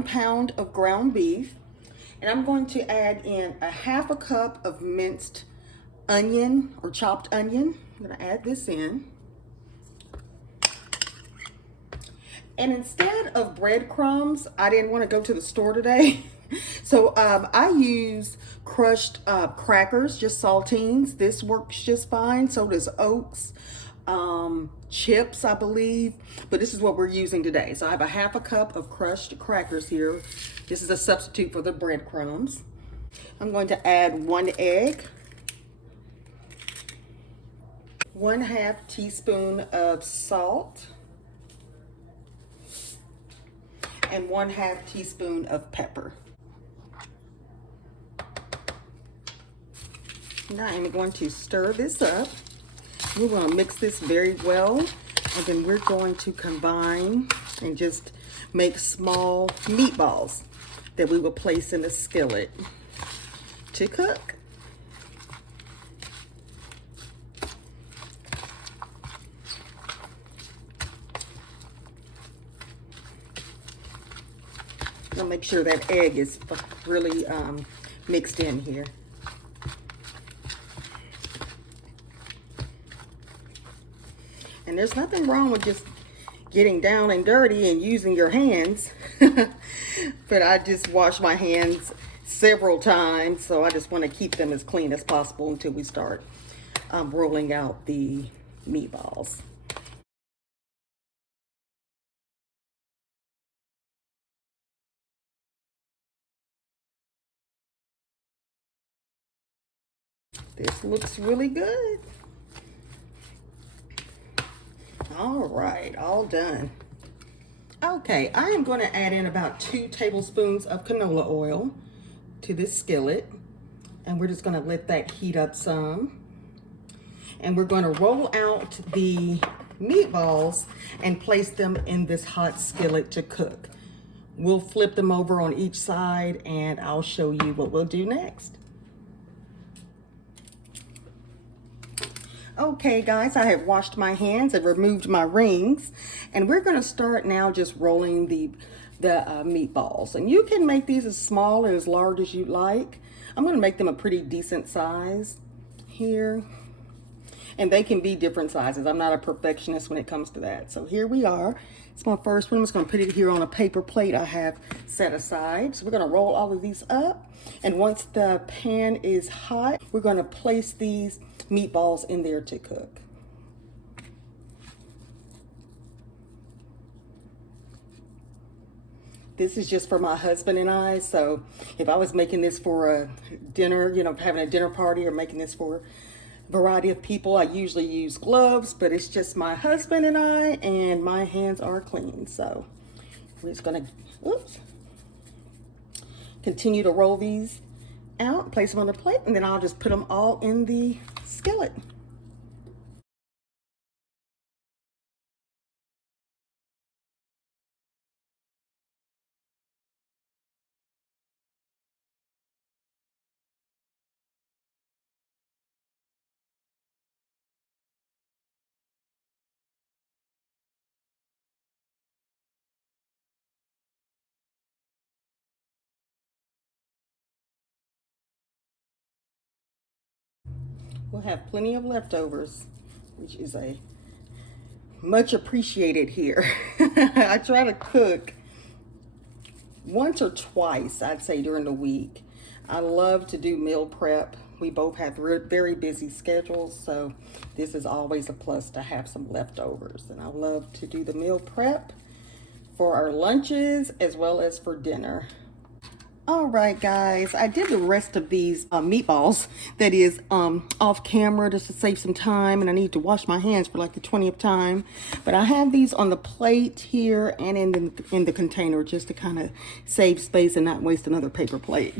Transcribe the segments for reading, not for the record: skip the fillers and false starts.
1 pound of ground beef. And I'm going to add in a 1/2 cup of minced onion or chopped onion. I'm gonna add this in. And instead of breadcrumbs, I didn't want to go to the store today. So I use crushed crackers, just saltines. This works just fine. So does oats, chips, I believe. But this is what we're using today. So I have a 1/2 cup of crushed crackers here. This is a substitute for the breadcrumbs. I'm going to add 1 egg, 1/2 teaspoon of salt, and 1/2 teaspoon of pepper. Now I'm going to stir this up. We're going to mix this very well, and then we're going to combine and just make small meatballs that we will place in the skillet to cook. I'll make sure that egg is really mixed in here. And there's nothing wrong with just getting down and dirty and using your hands. But I just wash my hands several times, so I just want to keep them as clean as possible until we start rolling out the meatballs. This looks really good. All right, all done. Okay, I am going to add in about 2 tablespoons of canola oil to this skillet. And we're just going to let that heat up some. And we're going to roll out the meatballs and place them in this hot skillet to cook. We'll flip them over on each side and I'll show you what we'll do next. Okay guys, I have washed my hands and removed my rings, and we're going to start now just rolling the meatballs. And you can make these as small or as large as you like. I'm going to make them a pretty decent size here, and they can be different sizes. I'm not a perfectionist when it comes to that. So here we are. It's my first one. I'm just going to put it here on a paper plate I have set aside. So we're going to roll all of these up, and once the pan is hot, we're going to place these meatballs in there to cook. This is just for my husband and I, so if I was making this for a dinner, you know, having a dinner party or making this for a variety of people, I usually use gloves, but it's just my husband and I, and my hands are clean. So we're just gonna, continue to roll these out, place them on the plate, and then I'll just put them all in the skillet. We'll have plenty of leftovers, which is a much appreciated here. I try to cook once or twice, I'd say, during the week. I love to do meal prep. We both have very busy schedules, so this is always a plus to have some leftovers. And I love to do the meal prep for our lunches as well as for dinner. All right, guys, I did the rest of these meatballs, that is off camera, just to save some time, and I need to wash my hands for like the 20th time. But I have these on the plate here and in the container, just to kind of save space and not waste another paper plate.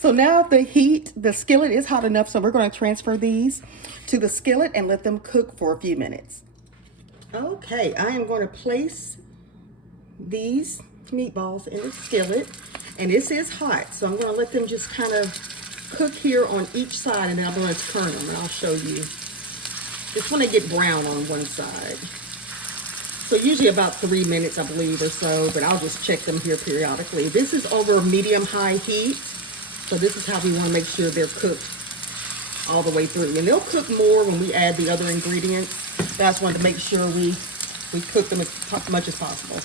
So now the skillet is hot enough, so we're going to transfer these to the skillet and let them cook for a few minutes. Okay, I am going to place these meatballs in the skillet. And this is hot, so I'm going to let them just kind of cook here on each side, and then I'm going to turn them, and I'll show you just when they get brown on one side. So usually about 3 minutes, I believe, or so, but I'll just check them here periodically. This is over medium-high heat, so this is how we want to make sure they're cooked all the way through. And they'll cook more when we add the other ingredients. That's one to make sure we cook them as much as possible.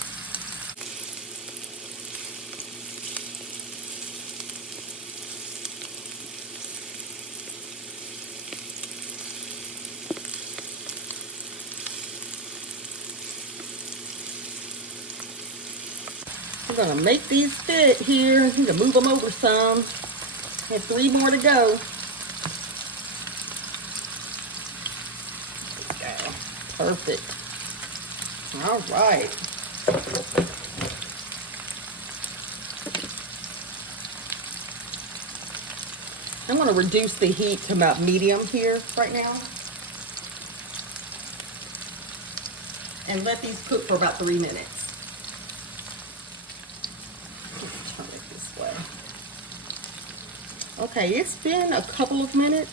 We're gonna make these fit here. I'm gonna move them over some. Have 3 more to go. Perfect. All right. I'm going to reduce the heat to about medium here right now. And let these cook for about 3 minutes. Turn it this way. Okay, it's been a couple of minutes.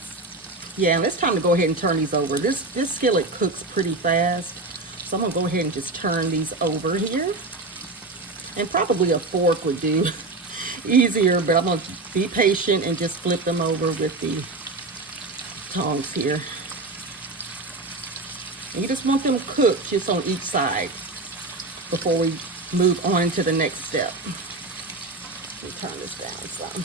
Yeah, and it's time to go ahead and turn these over. This skillet cooks pretty fast. So I'm going to go ahead and just turn these over here. And probably a fork would do easier, but I'm going to be patient and just flip them over with the tongs here. And you just want them cooked just on each side before we move on to the next step. Let me turn this down some.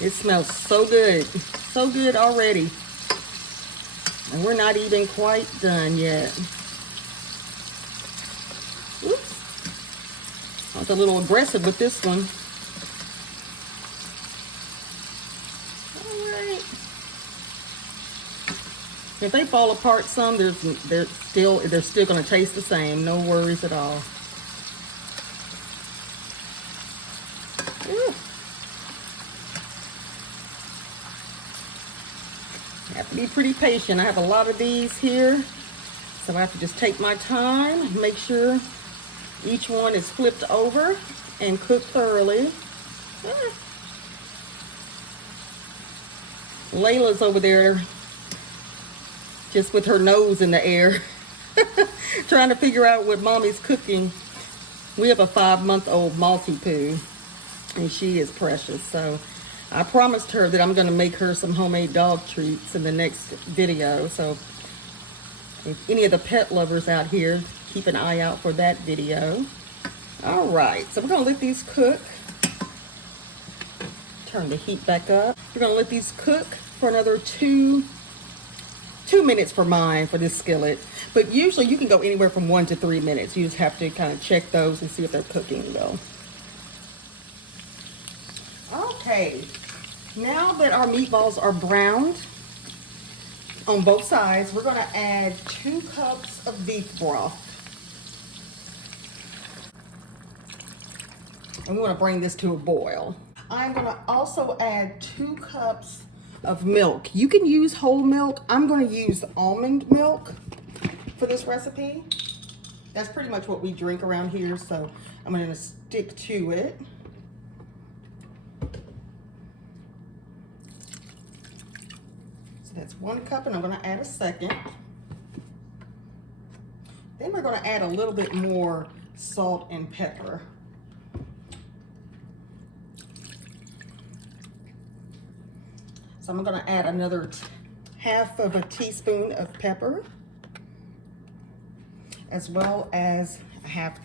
It smells so good already. And we're not even quite done yet. Oops. I was a little aggressive with this one. All right. If they fall apart some, they're still going to taste the same. No worries at all. Ooh. I have to be pretty patient. I have a lot of these here, so I have to just take my time and make sure each one is flipped over and cooked thoroughly. Layla's over there just with her nose in the air trying to figure out what mommy's cooking. We have a 5-month-old Maltipoo, and she is precious, so I promised her that I'm going to make her some homemade dog treats in the next video. So if any of the pet lovers out here, keep an eye out for that video. All right, so we're going to let these cook. Turn the heat back up. We're going to let these cook for another 2 minutes for mine, for this skillet. But usually you can go anywhere from 1 to 3 minutes. You just have to kind of check those and see if they're cooking though. Okay. Now that our meatballs are browned on both sides, we're going to add 2 cups of beef broth. And we want to bring this to a boil. I'm going to also add 2 cups of milk. You can use whole milk. I'm going to use almond milk for this recipe. That's pretty much what we drink around here, so I'm going to stick to it. That's 1 cup, and I'm going to add a second. Then we're going to add a little bit more salt and pepper. So I'm going to add another half of a teaspoon of pepper, as well as a half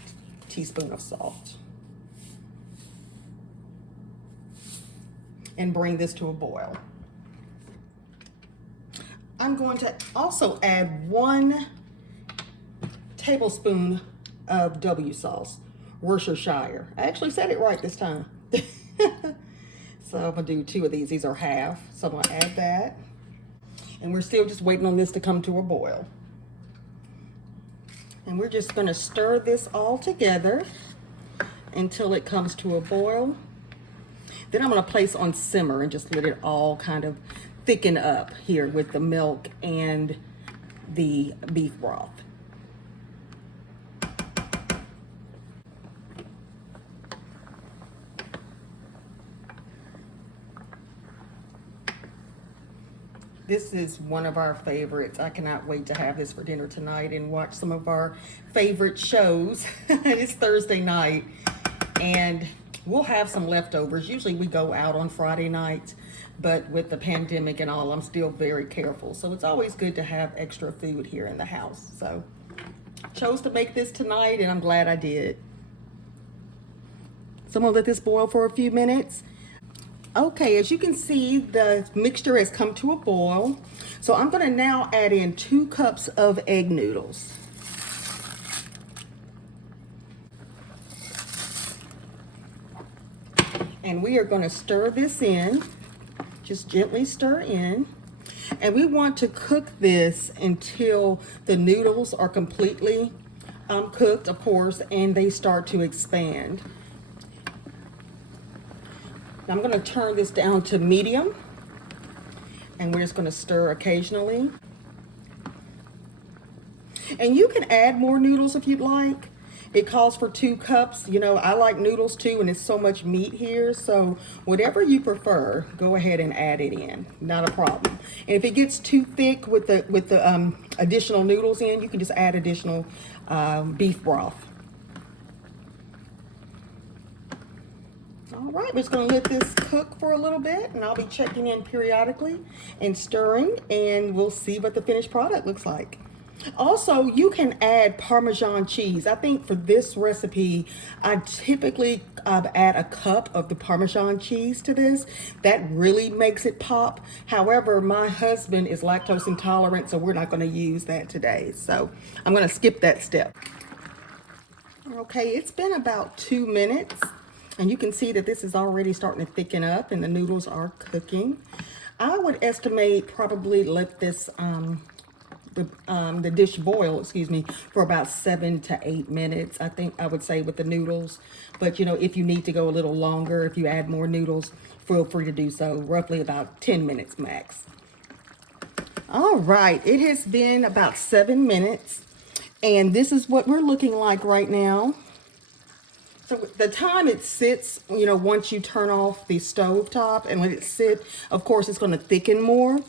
teaspoon of salt. And bring this to a boil. I'm going to also add 1 tablespoon of W sauce, Worcestershire. I actually said it right this time. So I'm gonna do 2 of these. These are half, so I'm gonna add that. And we're still just waiting on this to come to a boil. And we're just gonna stir this all together until it comes to a boil. Then I'm gonna place on simmer and just let it all kind of thicken up here with the milk and the beef broth. This is one of our favorites. I cannot wait to have this for dinner tonight and watch some of our favorite shows. It's Thursday night and we'll have some leftovers. Usually we go out on Friday nights, but with the pandemic and all, I'm still very careful. So it's always good to have extra food here in the house. So chose to make this tonight and I'm glad I did. So I'm gonna let this boil for a few minutes. Okay, as you can see, the mixture has come to a boil. So I'm gonna now add in 2 cups of egg noodles. And we are gonna stir this in, just gently stir in. And we want to cook this until the noodles are completely cooked, of course, and they start to expand. I'm going to turn this down to medium, and we're just going to stir occasionally. And you can add more noodles if you'd like. It calls for 2 cups. You know, I like noodles too, and it's so much meat here. So whatever you prefer, go ahead and add it in. Not a problem. And if it gets too thick with the additional noodles in, you can just add additional beef broth. All right, we're just gonna let this cook for a little bit and I'll be checking in periodically and stirring and we'll see what the finished product looks like. Also, you can add Parmesan cheese. I think for this recipe, I typically add a cup of the Parmesan cheese to this. That really makes it pop. However, my husband is lactose intolerant, so we're not gonna use that today. So I'm gonna skip that step. Okay, it's been about 2 minutes. And you can see that this is already starting to thicken up and the noodles are cooking. I would estimate probably let this, the dish boil, excuse me, for about 7 to 8 minutes. I think I would say with the noodles. But you know, if you need to go a little longer, if you add more noodles, feel free to do so. Roughly about 10 minutes max. All right, it has been about 7 minutes. And this is what we're looking like right now. So the time it sits, you know, once you turn off the stove top and let it sit, of course, it's going to thicken more.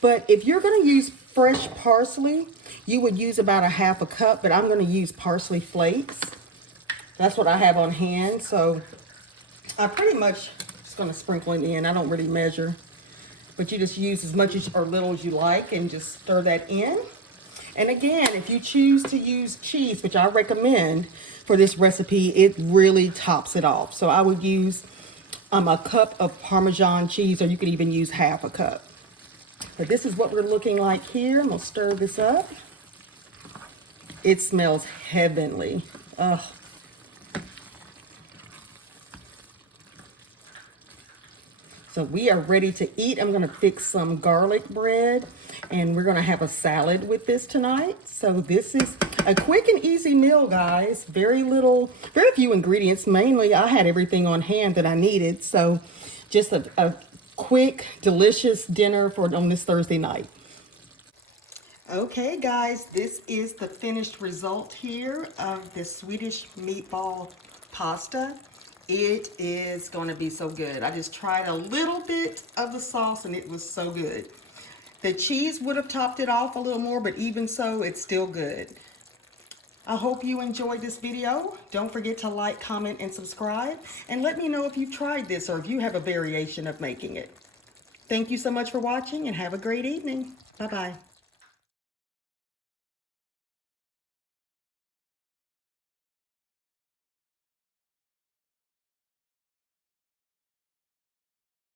But if you're going to use fresh parsley, you would use about 1/2 cup, but I'm going to use parsley flakes. That's what I have on hand. So I pretty much just going to sprinkle it in. I don't really measure, but you just use as much or little as you like and just stir that in. And again, if you choose to use cheese, which I recommend for this recipe, it really tops it off. So I would use a cup of Parmesan cheese, or you could even use 1/2 cup. But this is what we're looking like here. I'm gonna stir this up. It smells heavenly. Ugh. So we are ready to eat. I'm gonna fix some garlic bread and we're gonna have a salad with this tonight. So this is a quick and easy meal, guys. Very few ingredients. Mainly I had everything on hand that I needed. So just a quick, delicious dinner on this Thursday night. Okay guys, this is the finished result here of the Swedish meatball pasta. It is going to be so good. I just tried a little bit of the sauce and it was so good. The cheese would have topped it off a little more, but even so, it's still good. I hope you enjoyed this video. Don't forget to like, comment, and subscribe. And let me know if you've tried this or if you have a variation of making it. Thank you so much for watching and have a great evening. Bye-bye.